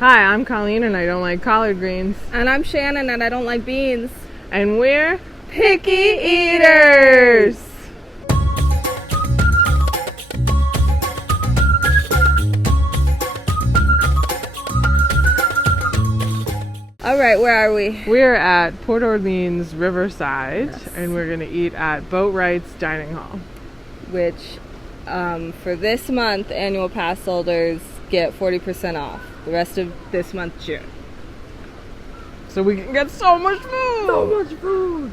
Hi, I'm Colleen and I don't like collard greens. And I'm Shannen and I don't like beans. And we're Picky Eaters! Alright, where are we? We're at Port Orleans Riverside, yes. And we're going to eat at Boatwright's Dining Hall. Which, for this month, annual pass holders get 40% off. The rest of this month, June. So we can get so much food! So much food!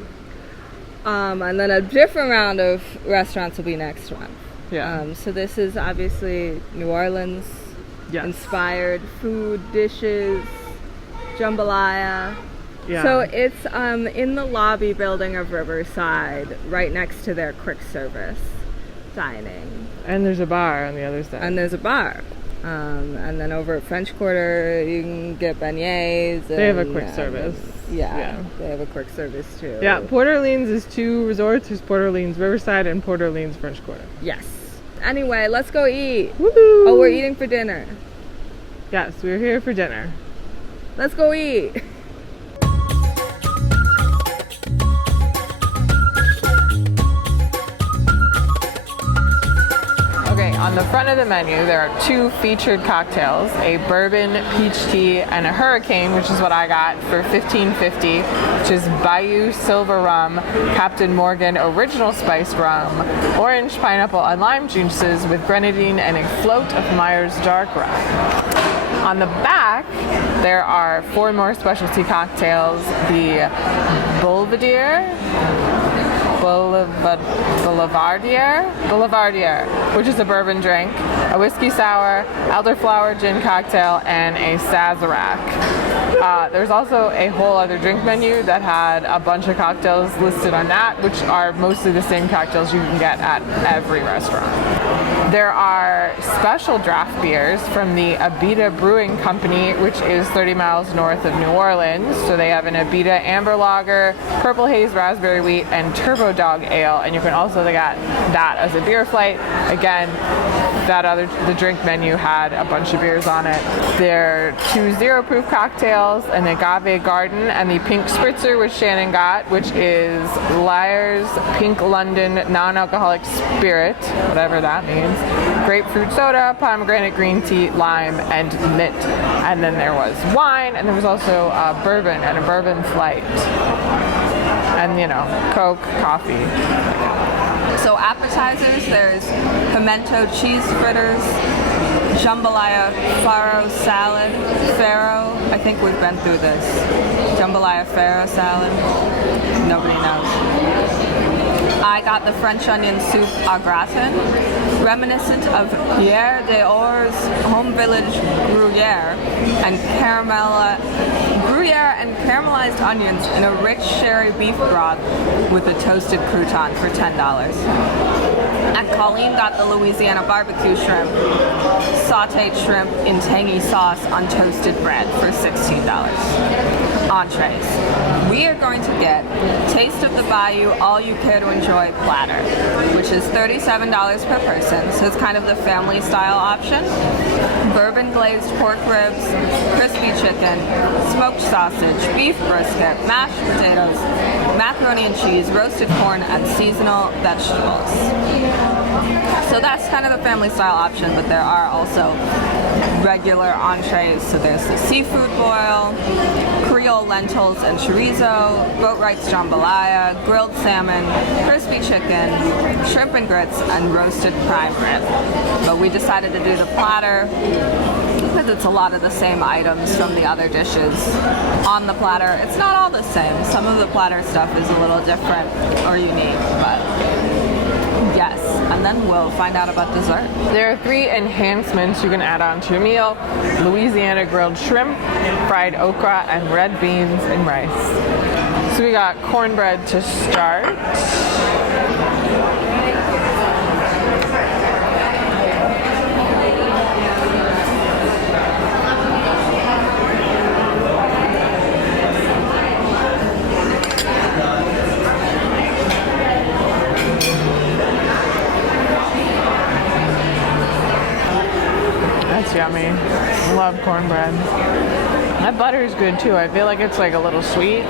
And then a different round of restaurants will be next month. Yeah. So this is obviously New Orleans inspired food, dishes, jambalaya. Yeah. So it's in the lobby building of Riverside, right next to their quick service dining. And there's a bar on the other side. And there's a bar. And then over at French Quarter, you can get beignets. They have a quick service. Yeah, they have a quick service too. Yeah, Port Orleans is 2 resorts. There's Port Orleans Riverside and Port Orleans French Quarter. Yes. Anyway, let's go eat. Woohoo! Oh, we're eating for dinner. Yes, we're here for dinner. Let's go eat. On the front of the menu, there are 2 featured cocktails, a bourbon peach tea and a hurricane, which is what I got for $15.50, which is Bayou silver rum, Captain Morgan original spiced rum, orange, pineapple, and lime juices with grenadine and a float of Myers dark rum. On the back, there are 4 more specialty cocktails, the Boulevardier, which is a bourbon drink, a whiskey sour, elderflower gin cocktail, and a Sazerac. There's also a whole other drink menu that had a bunch of cocktails listed on that, which are mostly the same cocktails you can get at every restaurant. There are special draft beers from the Abita Brewing Company, which is 30 miles north of New Orleans. So they have an Abita Amber Lager, Purple Haze Raspberry Wheat, and Turbo Dog Ale. And you can also get that as a beer flight. Again, the drink menu had a bunch of beers on it. There are 2 zero-proof cocktails, an Agave Garden, and the Pink Spritzer, which Shannen got, which is Lyre's Pink London non-alcoholic spirit, whatever that means. Grapefruit soda, pomegranate green tea, lime, and mint. And then there was wine, and there was also bourbon and a bourbon flight. And, Coke, coffee. So appetizers, there's pimento cheese fritters, jambalaya farro salad, farro, I think we've been through this, jambalaya farro salad, nobody knows. I got the French onion soup au gratin, reminiscent of Pierre d'Or's home village Gruyere and caramelized onions in a rich sherry beef broth with a toasted crouton for $10. And Colleen got the Louisiana barbecue shrimp, sauteed shrimp in tangy sauce on toasted bread for $16. Entrees. We are going to get Taste of the Bayou All You Care to Enjoy platter, which is $37 per person, so it's kind of the family style option. Bourbon glazed pork ribs, crispy chicken, smoked sausage, beef brisket, mashed potatoes, macaroni and cheese, roasted corn, and seasonal vegetables. So that's kind of the family style option, but there are also regular entrees. So there's the seafood boil, Creole lentils and chorizo, Boatwright's jambalaya, grilled salmon, crispy chicken, shrimp and grits, and roasted prime rib. But we decided to do the platter because it's a lot of the same items from the other dishes on the platter. It's not all the same. Some of the platter stuff is a little different or unique, but yes. And then we'll find out about dessert. There are 3 enhancements you can add on to a meal: Louisiana grilled shrimp, fried okra, and red beans and rice. So we got cornbread to start. That's yummy. Love love cornbread. That butter is good too. I feel like it's like a little sweet.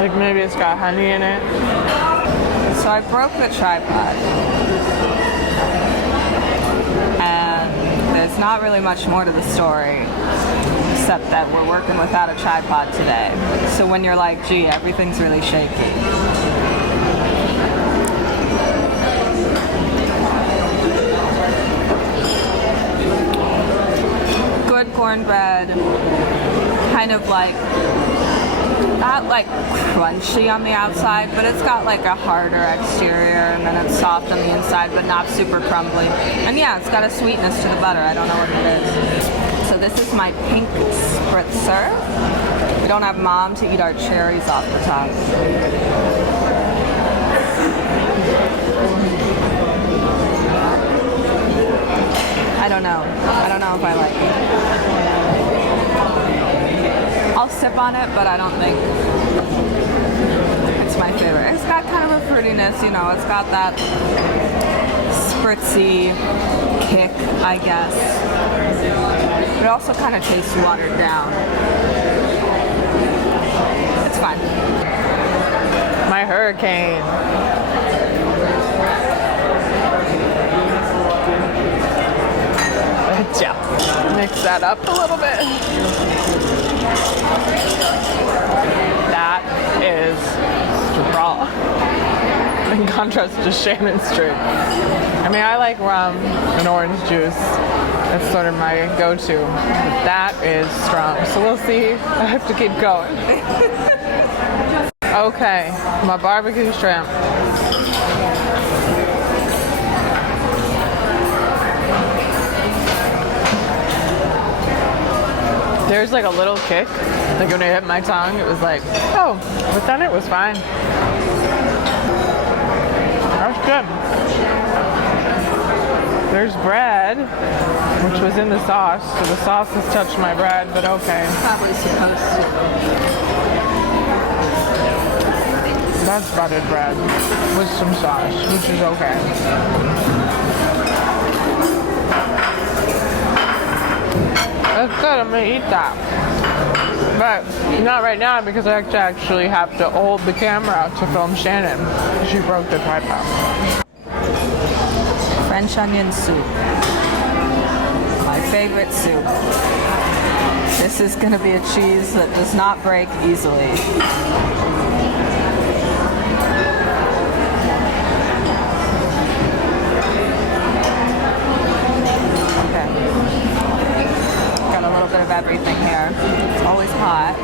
Like maybe it's got honey in it. So I broke the tripod. And there's not really much more to the story except that we're working without a tripod today. So when you're like, gee, everything's really shaky. Good cornbread, kind of like, not like crunchy on the outside, but it's got like a harder exterior and then it's soft on the inside, but not super crumbly. And yeah, it's got a sweetness to the butter. I don't know what it is. So this is my pink spritzer. We don't have Mom to eat our cherries off the top. I don't know. I don't know if I like it. I'll sip on it, but I don't think it's my favorite. It's got kind of a fruitiness, you know, it's got that spritzy kick, I guess. It also kind of tastes watered down. It's fine. My hurricane. Mix that up a little bit. That is straw. In contrast to Shannon's drink. I mean, I like rum and orange juice. That's sort of my go-to. But that is strong. So we'll see. I have to keep going. Okay, my barbecue shrimp. There's like a little kick, like when it hit my tongue, it was like, oh, but then it was fine. That's good. There's bread, which was in the sauce, so the sauce has touched my bread, but okay. Probably supposed to. That's buttered bread with some sauce, which is okay. That's good, I'm gonna eat that. But not right now because I actually have to hold the camera out to film Shannen. She broke the tripod. French onion soup. My favorite soup. This is gonna be a cheese that does not break easily. Of everything here. It's always hot.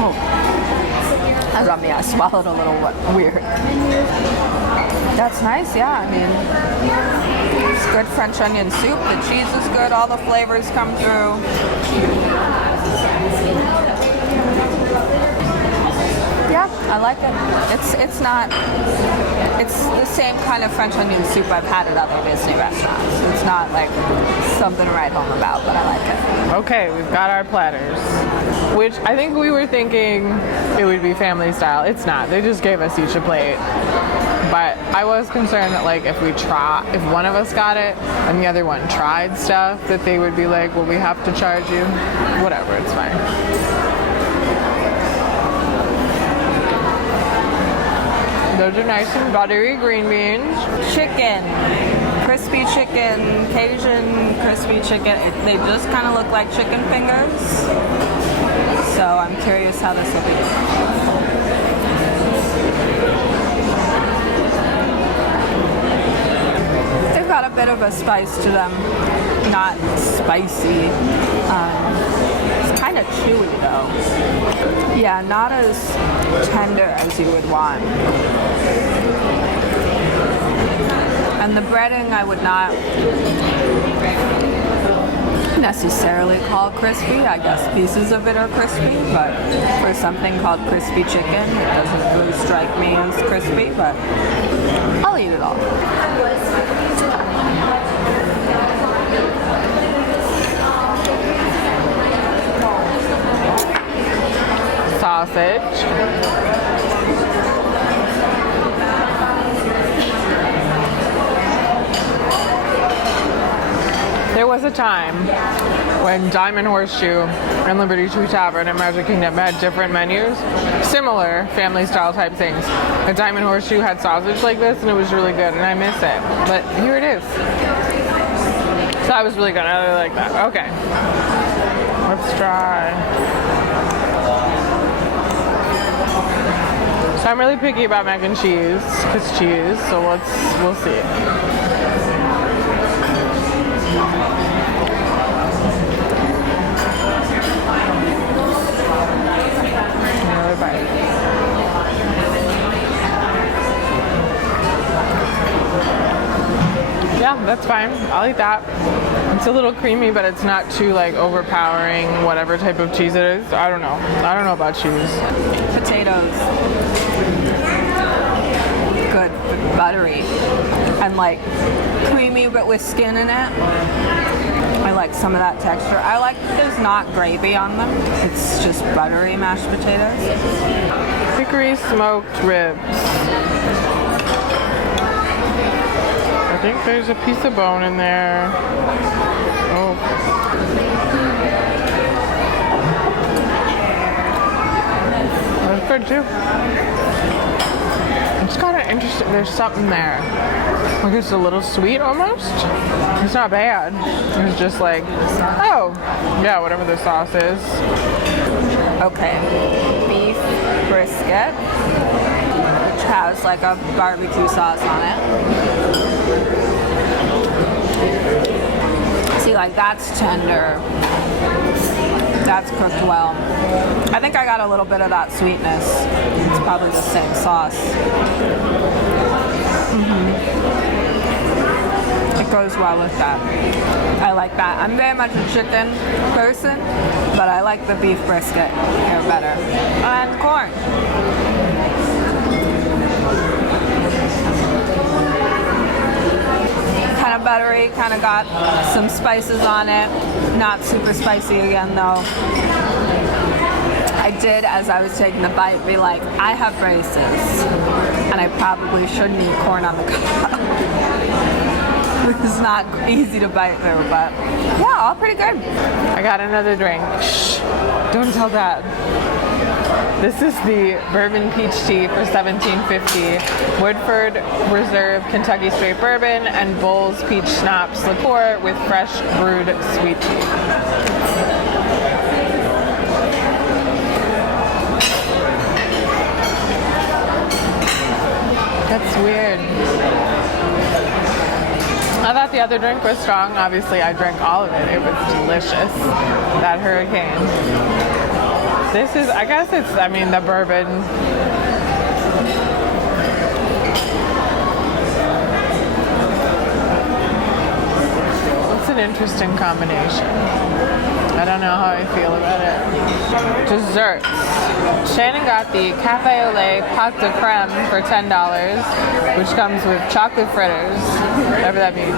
Oh. That's on me. I swallowed a little weird. That's nice, yeah. I mean, it's good French onion soup. The cheese is good. All the flavors come through. Yeah, I like it. It's the same kind of French onion soup I've had at other Disney restaurants. It's not like something to write home about, but I like it. Okay, we've got our platters, which I think we were thinking it would be family style. It's not. They just gave us each a plate. But I was concerned that like if one of us got it and the other one tried stuff, that they would be like, well, we have to charge you. Whatever, it's fine. Those are nice and buttery green beans. Chicken. Crispy chicken, Cajun crispy chicken. They just kind of look like chicken fingers. So I'm curious how this will be. They've got a bit of a spice to them. Not spicy. It's kind of chewy though. Yeah, not as tender as you would want. And the breading I would not necessarily call crispy. I guess pieces of it are crispy, but for something called crispy chicken, it doesn't really strike me as crispy, but I'll eat it all. sausage. There was a time when Diamond Horseshoe and Liberty Tree Tavern in Magic Kingdom had different menus, similar family style type things. A Diamond Horseshoe had sausage like this and it was really good and I miss it. But here it is. So that was really good. I really like that. Okay. Let's try. So I'm really picky about mac and cheese, because cheese, so we'll see. Another bite. Yeah, that's fine. I'll eat that. It's a little creamy, but it's not too like overpowering whatever type of cheese it is. I don't know. I don't know about cheese. Potatoes. Good, but buttery. And like creamy, but with skin in it. I like some of that texture. I like that there's not gravy on them. It's just buttery mashed potatoes. Hickory smoked ribs. I think there's a piece of bone in there. Oh. That's good too. It's kind of interesting. There's something there. Like it's a little sweet almost. It's not bad. It's just like, oh, yeah, whatever the sauce is. Okay. Beef brisket, which has like a barbecue sauce on it. See, like that's tender. That's cooked well. I think I got a little bit of that sweetness. It's probably the same sauce. It goes well with that. I like that. I'm very much a chicken person, but I like the beef brisket here better. And corn. Kind of buttery, kind of got some spices on it. Not super spicy again though. I did, as I was taking the bite, be like, I have braces, and I probably shouldn't eat corn on the cob. It's not easy to bite through, but yeah, all pretty good. I got another drink. Shh, don't tell Dad. This is the bourbon peach tea for $17.50. Woodford Reserve Kentucky Straight Bourbon and Bull's Peach Schnapps liqueur with fresh brewed sweet tea. That's weird. I thought the other drink was strong. Obviously, I drank all of it. It was delicious. That hurricane. This is, I guess it's, I mean, the bourbon. It's an interesting combination. I don't know how I feel about it. Desserts. Shannen got the Cafe au lait Pâte de Crème for $10, which comes with chocolate fritters, whatever that means.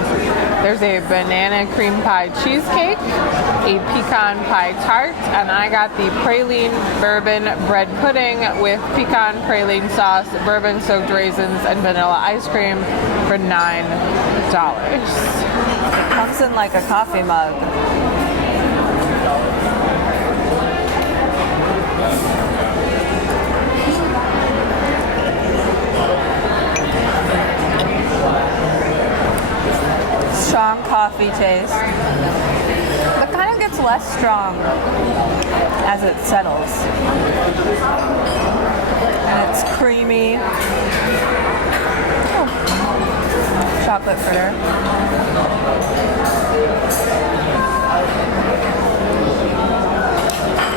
There's a banana cream pie cheesecake, a pecan pie tart, and I got the praline bourbon bread pudding with pecan praline sauce, bourbon soaked raisins, and vanilla ice cream for $9. It comes in like a coffee mug. Strong coffee taste, but kind of gets less strong as it settles. And it's creamy. Oh. Chocolate fritter.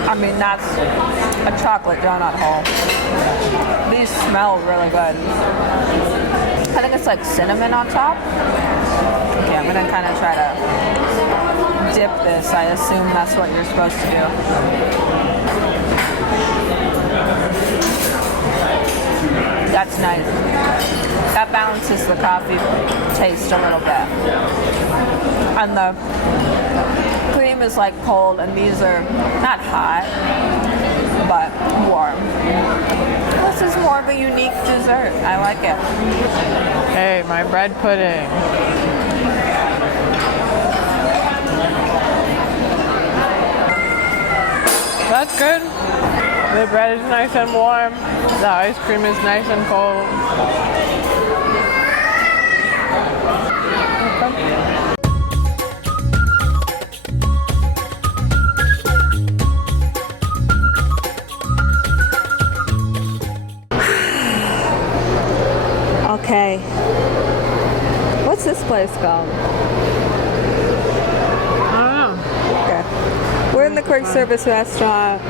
I mean, that's a chocolate donut hole. These smell really good. I think it's like cinnamon on top. Okay, I'm gonna kind of try to dip this. I assume that's what you're supposed to do. That's nice. That balances the coffee taste a little bit. And the cream is like cold, and these are not hot, but warm. This is more of a unique dessert. I like it. Hey, my bread pudding. That's good. The bread is nice and warm. The ice cream is nice and cold. Okay. What's this place called? I don't know. Okay. We're in the quick service restaurant.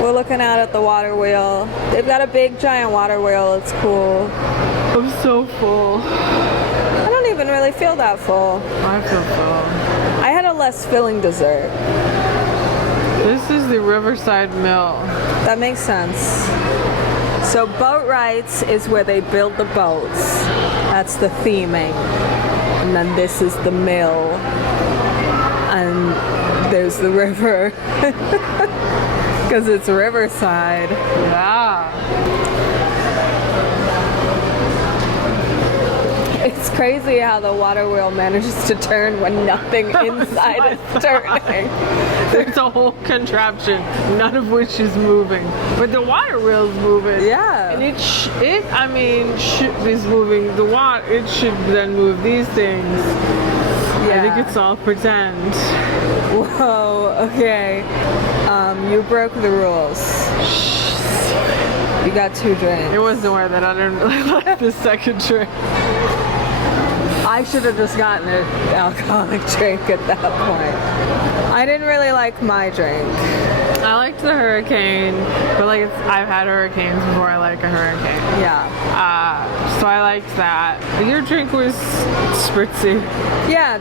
We're looking out at the water wheel. They've got a big giant water wheel. It's cool. I'm so full. I don't even really feel that full. I feel full. I had a less filling dessert. This is the Riverside Mill. That makes sense. So Boatwright is where they build the boats. That's the theming. And then this is the mill. And there's the river. Because it's Riverside. Yeah. It's crazy how the water wheel manages to turn when nothing inside is turning. There's a whole contraption, none of which is moving, but the water wheel's moving. Yeah. And it is moving the water. It should then move these things. Yeah. I think it's all pretend. Whoa. Okay. You broke the rules. You got 2 drinks. It was nowhere that I didn't really like the second drink. I should have just gotten an alcoholic drink at that point. I didn't really like my drink. I liked the hurricane, but like I've had hurricanes before I like a hurricane. Yeah. So I liked that. Your drink was spritzy. Yeah,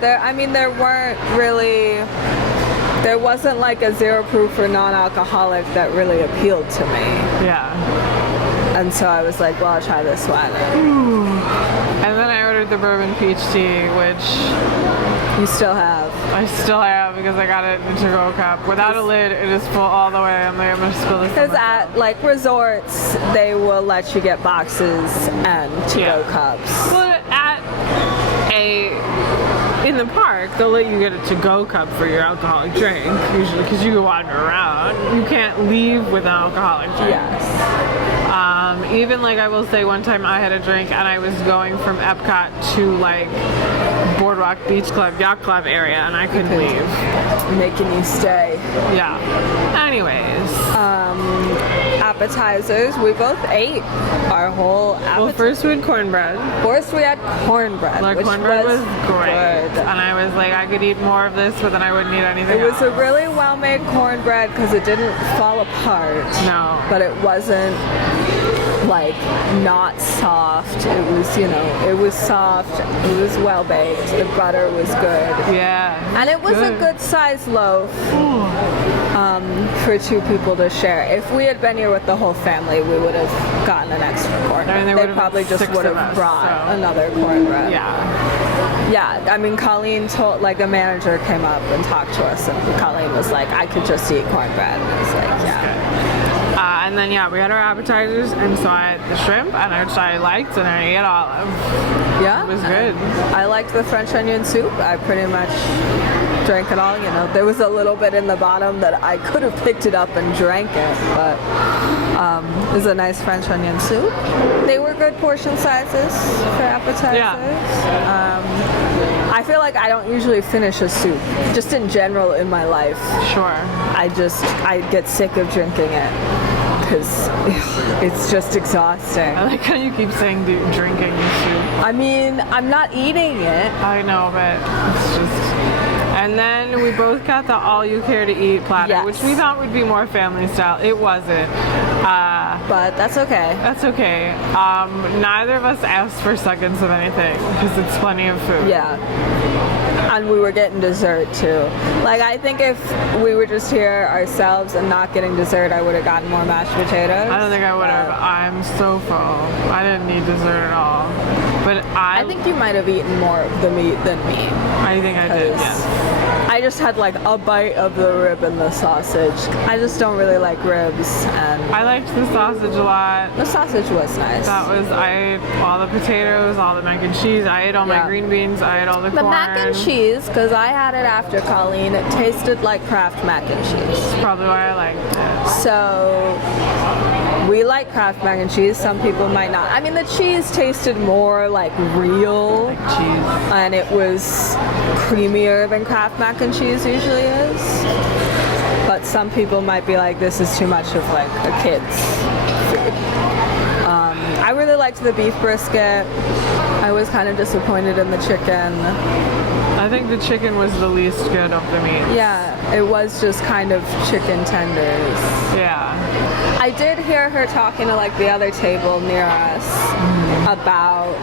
there wasn't like a 0 proof or non-alcoholic that really appealed to me. Yeah. And so I was like, well, I'll try this one. And then I ordered the bourbon peach tea, which You still have. I still have because I got it in a to-go cup. Without a lid, it is full all the way. I'm like, I'm gonna spill this. Because at like resorts, they will let you get boxes and to-go cups. Well, in the park, they'll let you get a to-go cup for your alcoholic drink, usually, because you can wander around. You can't leave with an alcoholic drink. Yes. Even like I will say, one time I had a drink and I was going from Epcot to like Boardwalk Beach Club, Yacht Club area, and I couldn't leave. Making you stay. Yeah. Anyways. Appetizers. We both ate our whole appetizer. Well, first we had cornbread. First we had cornbread. Like which cornbread was great. good. And I was like, I could eat more of this, but then I wouldn't eat anything It was a else. really well-made cornbread because it didn't fall apart. No. But it wasn't like not soft. It was, it was soft. It was well baked. The butter was good. Yeah. And it was a good sized loaf for 2 people to share. If we had been here with the whole family, we would have gotten an extra cornbread. I mean, they probably just would have brought another cornbread. Yeah. Yeah, I mean, Colleen told, like, a manager came up and talked to us, and Colleen was like, I could just eat cornbread. And I was like, yeah. And then, we had our appetizers, and so I had the shrimp, and which I liked, and I ate all of. Yeah? It was good. I liked the French onion soup. I pretty much drank it all. There was a little bit in the bottom that I could have picked it up and drank it, but it was a nice French onion soup. They were good portion sizes for appetizers. Yeah. I feel like I don't usually finish a soup, just in general in my life. Sure. I get sick of drinking it because it's just exhausting. I like how you keep saying drinking soup. I mean, I'm not eating it. I know, but it's just... And then we both got the all-you-care-to-eat platter, Yes. which we thought would be more family style. It wasn't. But that's okay. That's okay. Neither of us asked for seconds of anything because it's plenty of food. Yeah. And we were getting dessert too. Like, I think if we were just here ourselves and not getting dessert, I would have gotten more mashed potatoes. I don't think I would have. I'm so full. I didn't need dessert at all. But I think you might have eaten more of the meat than me. I think I did, yes. I just had like a bite of the rib and the sausage. I just don't really like ribs, and I liked the sausage a lot. the sausage was nice. I ate all the potatoes, all the mac and cheese. I ate all my green beans. I ate all the corn. The mac and cheese, because I had it after Colleen, it tasted like Kraft mac and cheese. That's probably why I liked it. So we like Kraft mac and cheese. Some people might not. I mean, the cheese tasted more like real, Like cheese. and it was creamier than Kraft mac and cheese usually is. But some people might be like, this is too much of like a kid's food. I really liked the beef brisket. I was kind of disappointed in the chicken. I think the chicken was the least good of the meat. Yeah, it was just kind of chicken tenders. Yeah. I did hear her talking to like the other table near us about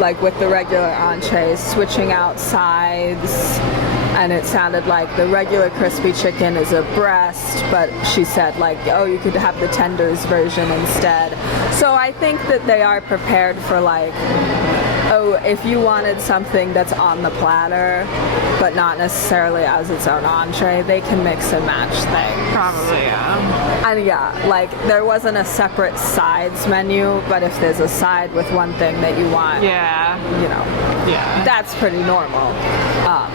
like with the regular entrees switching out sides, and it sounded like the regular crispy chicken is a breast, but she said like, oh, you could have the tenders version instead. So I think that they are prepared for like, oh, if you wanted something that's on the platter but not necessarily as its own entree, they can mix and match things. Probably, yeah. And yeah, like there wasn't a separate sides menu, but if there's a side with one thing that you want, Yeah. you know, Yeah. that's pretty normal. But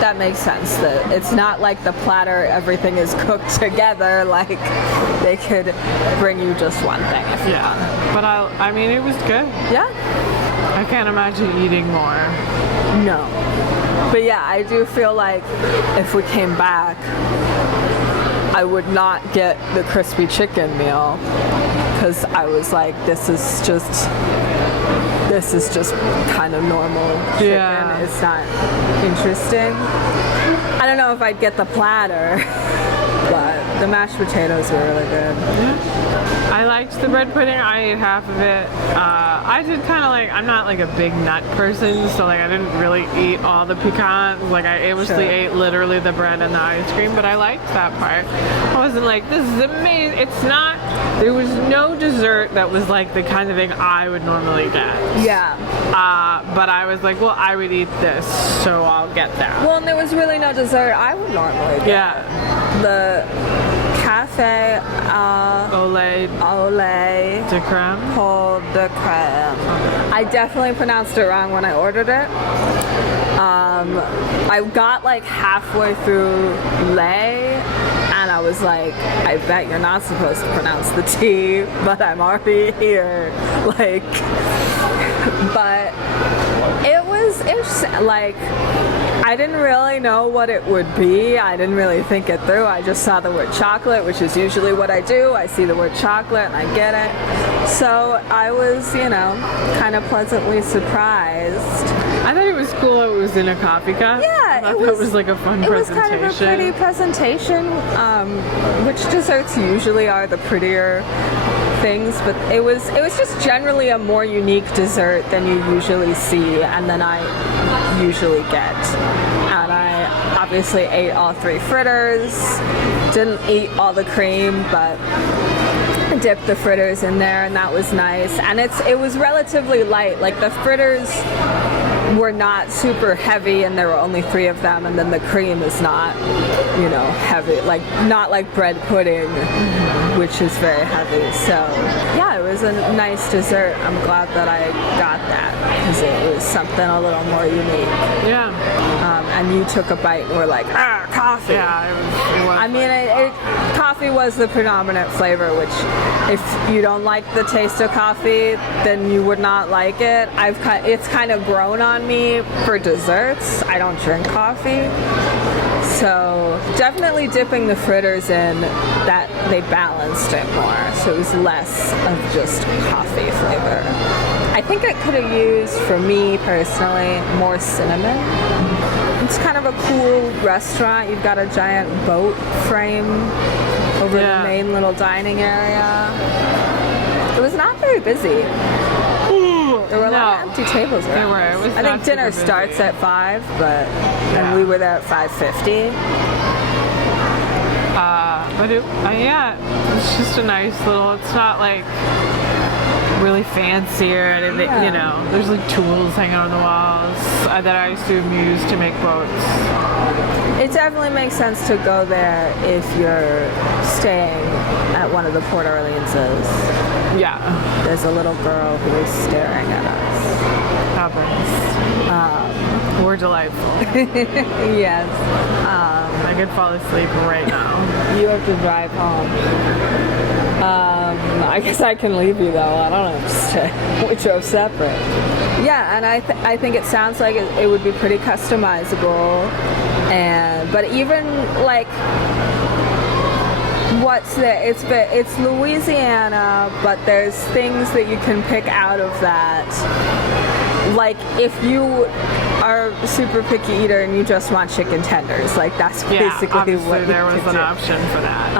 that makes sense. That it's not like the platter, everything is cooked together. Like they could bring you just one thing if you want. Yeah. But I mean, it was good. Yeah. I can't imagine eating more. No. But yeah, I do feel like if we came back, I would not get the crispy chicken meal because I was like, this is just kind of normal chicken. Yeah. It's not interesting. I don't know if I'd get the platter, but the mashed potatoes were really good. I liked the bread pudding. I ate half of it. I did kind of like, I'm not like a big nut person, so like I didn't really eat all the pecans. Like I aimlessly ate literally the bread and the ice cream, but I liked that part. I wasn't like, this is amazing. It's not, there was no dessert that was like the kind of thing I would normally get. Yeah. But I was like, well, I would eat this, so I'll get that. Well, and there was really no dessert I would normally get. Yeah. The cafe Olé de de crème. crème. I definitely pronounced it wrong when I ordered it. I got like halfway through lay, and I was like, I bet you're not supposed to pronounce the T, but I'm already here. Like, but it was interesting. Like, I didn't really know what it would be. I didn't really think it through. I just saw the word chocolate, which is usually what I do. I see the word chocolate and I get it. So I was, you know, kind of pleasantly surprised. I thought it was cool it was in a coffee cup. Yeah, I thought that was like a fun it presentation. was kind of a pretty presentation, which desserts usually are the prettier things, but it was just generally a more unique dessert than you usually see and than I usually get. And I obviously ate all 3 fritters, didn't eat all the cream, but dipped the fritters in there, and that was nice. And it was relatively light. Like the fritters were not super heavy, and there were only 3 of them, and then the cream is not, you know, heavy, like not like bread pudding, which is very heavy. So yeah, it was a nice dessert. I'm glad that I got that because it was something a little more unique. Yeah. And you took a bite and were like, coffee. Yeah, it was I mean, coffee was the predominant flavor, which if you don't like the taste of coffee, then you would not like it. It's kind of grown on me for desserts. I don't drink coffee. So definitely dipping the fritters in, that they balanced it more. So it was less of just coffee flavor. I think I could have used, for me personally, more cinnamon. It's kind of a cool restaurant. You've got a giant boat frame over the main little dining area. It was not very busy. There were a lot of empty tables around. There were. It was I think dinner starts at 5, and we were there at 5:50. But It's just a nice little, it's not like really fancy or anything, you know. There's like tools hanging on the walls that I assume used to make boats. It definitely makes sense to go there if you're staying at one of the Port Orleanses. Yeah. There's a little girl who is staring at us. Happens. We're delightful. Yes. I could fall asleep right now. You have to drive home. I guess I can leave you though. I don't have to stay. We drove separate. Yeah, and I think it sounds like it would be pretty customizable. But even like what's there? It's Louisiana, but there's things that you can pick out of that. Like if you are a super picky eater and you just want chicken tenders, like that's basically what there was an option for that.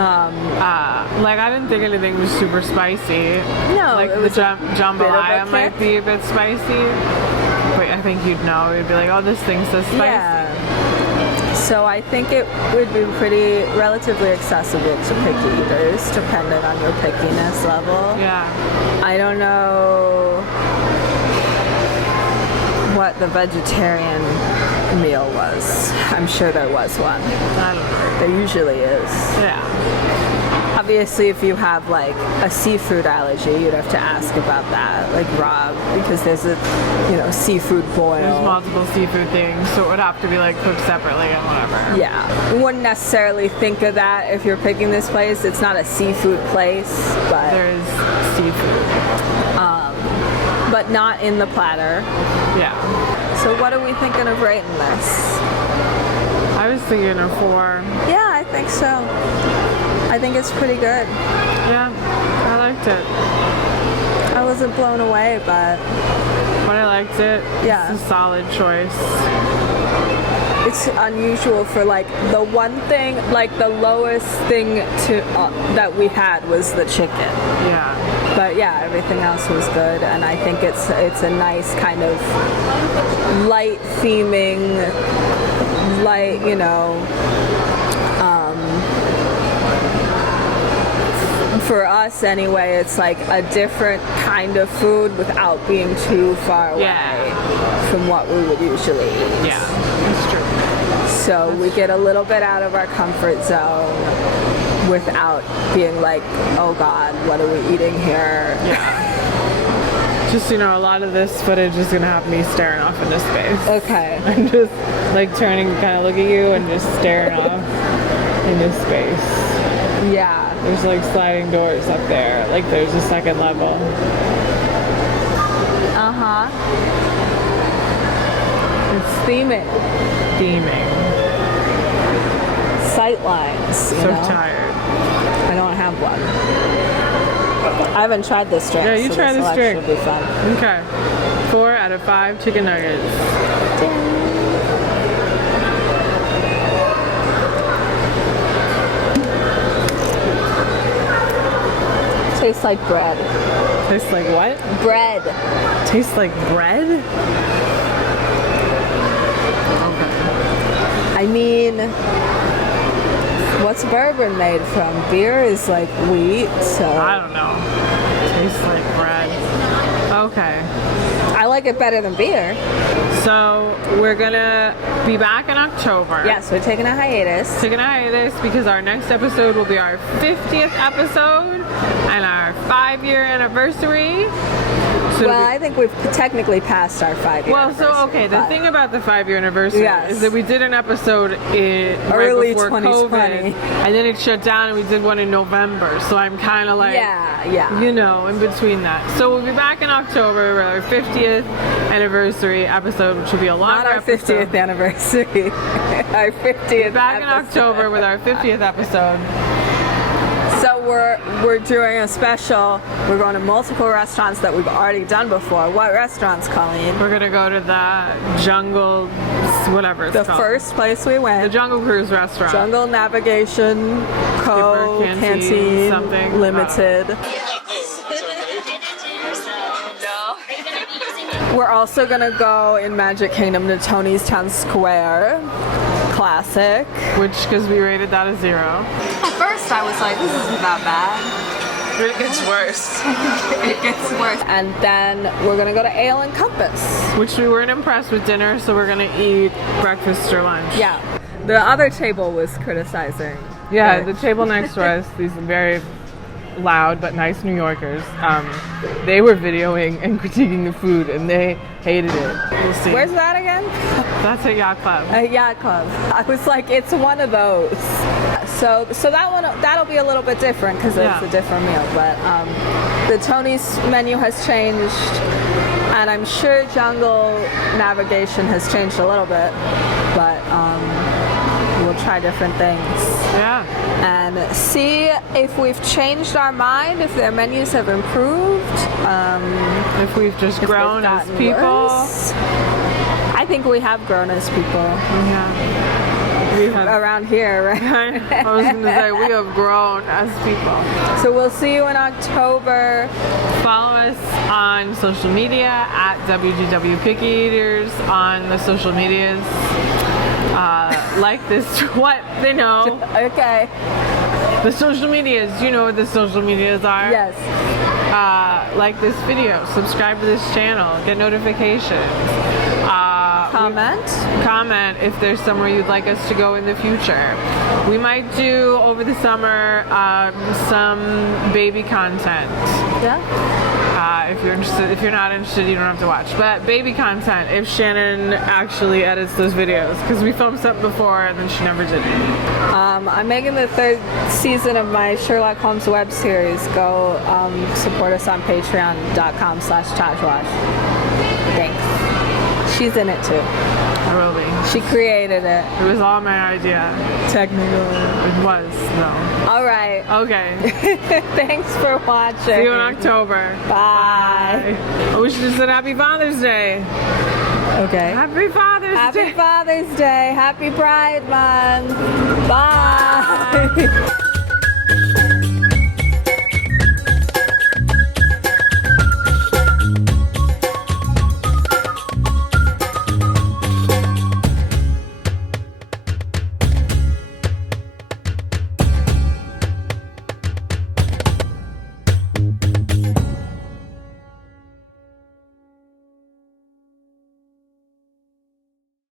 Like I didn't think anything was super spicy. No, like it the was jambalaya might be a bit spicy, but I think you'd know. You'd be like, oh, this thing's so spicy. Yeah. So I think it would be pretty relatively accessible to picky eaters, depending on your pickiness level. Yeah. I don't know what the vegetarian meal was. I'm sure there was one. I don't know. There usually is. Yeah. Obviously, if you have like a seafood allergy, you'd have to ask about that, like raw, because there's a, seafood boil. There's multiple seafood things, so it would have to be like cooked separately and whatever. Yeah. You wouldn't necessarily think of that if you're picking this place. It's not a seafood place, but there's seafood. But not in the platter. Yeah. So what are we thinking of rating this? I was thinking a 4. Yeah, I think so. I think it's pretty good. Yeah, I liked it. I wasn't blown away, but I liked it. Yeah. It's a solid choice. It's unusual for like the one thing, like the lowest thing that we had was the chicken. Yeah. But yeah, everything else was good, and I think it's a nice kind of light theming, for us anyway, it's like a different kind of food without being too far away from what we would usually eat. Yeah, that's true. So we get a little bit out of our comfort zone without being like, oh God, what are we eating here? Yeah. Just, a lot of this footage is going to have me staring off into space. Okay. I'm just like turning to kind of look at you and just staring off into space. Yeah. There's like sliding doors up there. Like there's a second level. Uh-huh. It's theming. Sight lines. So tired. I don't have one. I haven't tried this drink. Yeah, you try this drink. Should be fun. Okay. 4 out of 5 chicken nuggets. Tastes like bread. Tastes like what? Bread. Tastes like bread? Okay. I mean, what's bourbon made from? Beer is like wheat, so I don't know. Tastes like bread. Okay. I like it better than beer. So we're gonna be back in October. Yes, we're taking a hiatus. Taking a hiatus because our next episode will be our 50th episode and our 5-year anniversary. So Well, I think we've technically passed our 5-year anniversary. Well, so, okay, the thing about the 5-year anniversary is that we did an episode early right before 2020. COVID, and then it shut down, and we did one in November. So I'm kind of like, in between that. So we'll be back in October with our 50th anniversary episode, which will be a longer Not our 50th episode. Anniversary. Our 50th Back episode. in October with our 50th episode. So we're doing a special. We're going to multiple restaurants that we've already done before. What restaurants, Colleen? We're gonna go to the Jungle, whatever it's The called. first place we The went. Jungle Cruise restaurant. Jungle Navigation Co. Skipper Canteen something. Limited. We're also gonna go in Magic Kingdom to Tony's Town Square. classic. which, because we rated that a 0. At first I was like, this isn't that bad. It gets worse. It gets worse. And then we're gonna go to Ale and Compass. Which we weren't impressed with dinner, so we're gonna eat breakfast or lunch. Yeah. The other table was criticizing. Yeah, the table next to us, these very loud but nice New Yorkers, they were videoing and critiquing the food, and they hated it. We'll see. Where's that again? That's a yacht club. A yacht club. I was like, it's one of those. So that one, that'll be a little bit different because it's a different meal. But the Tony's menu has changed, and I'm sure Jungle Navigation has changed a little bit. But we'll try different things. Yeah. And see if we've changed our mind, if their menus have improved. If we've just grown as people. Worse. I think we have grown as people. Yeah. We have, around here, right? I was going to say, we have grown as people. So we'll see you in October. Follow us on social media at WGW Picky Eaters on the social medias. Like this, what they know. Okay. The social medias, you know what the social medias are? Yes. Like this video, subscribe to this channel, get notifications. Comment if there's somewhere you'd like us to go in the future. We might do over the summer some baby content. Yeah. If you're interested, if you're not interested, you don't have to watch. But baby content, if Shannon actually edits those videos, because we filmed something before and then she never did it. I'm making the 3rd season of my Sherlock Holmes web series. Go support us on patreon.com/Tajwash. Thanks. She's in it too. I will be. She created it. It was all my idea. Technically. It was, though. All right. Okay. Thanks for watching. See you in October. Bye. I wish you said Happy Father's Day. Okay. Happy Father's Day. Happy Father's Day. Happy Pride Month. Bye.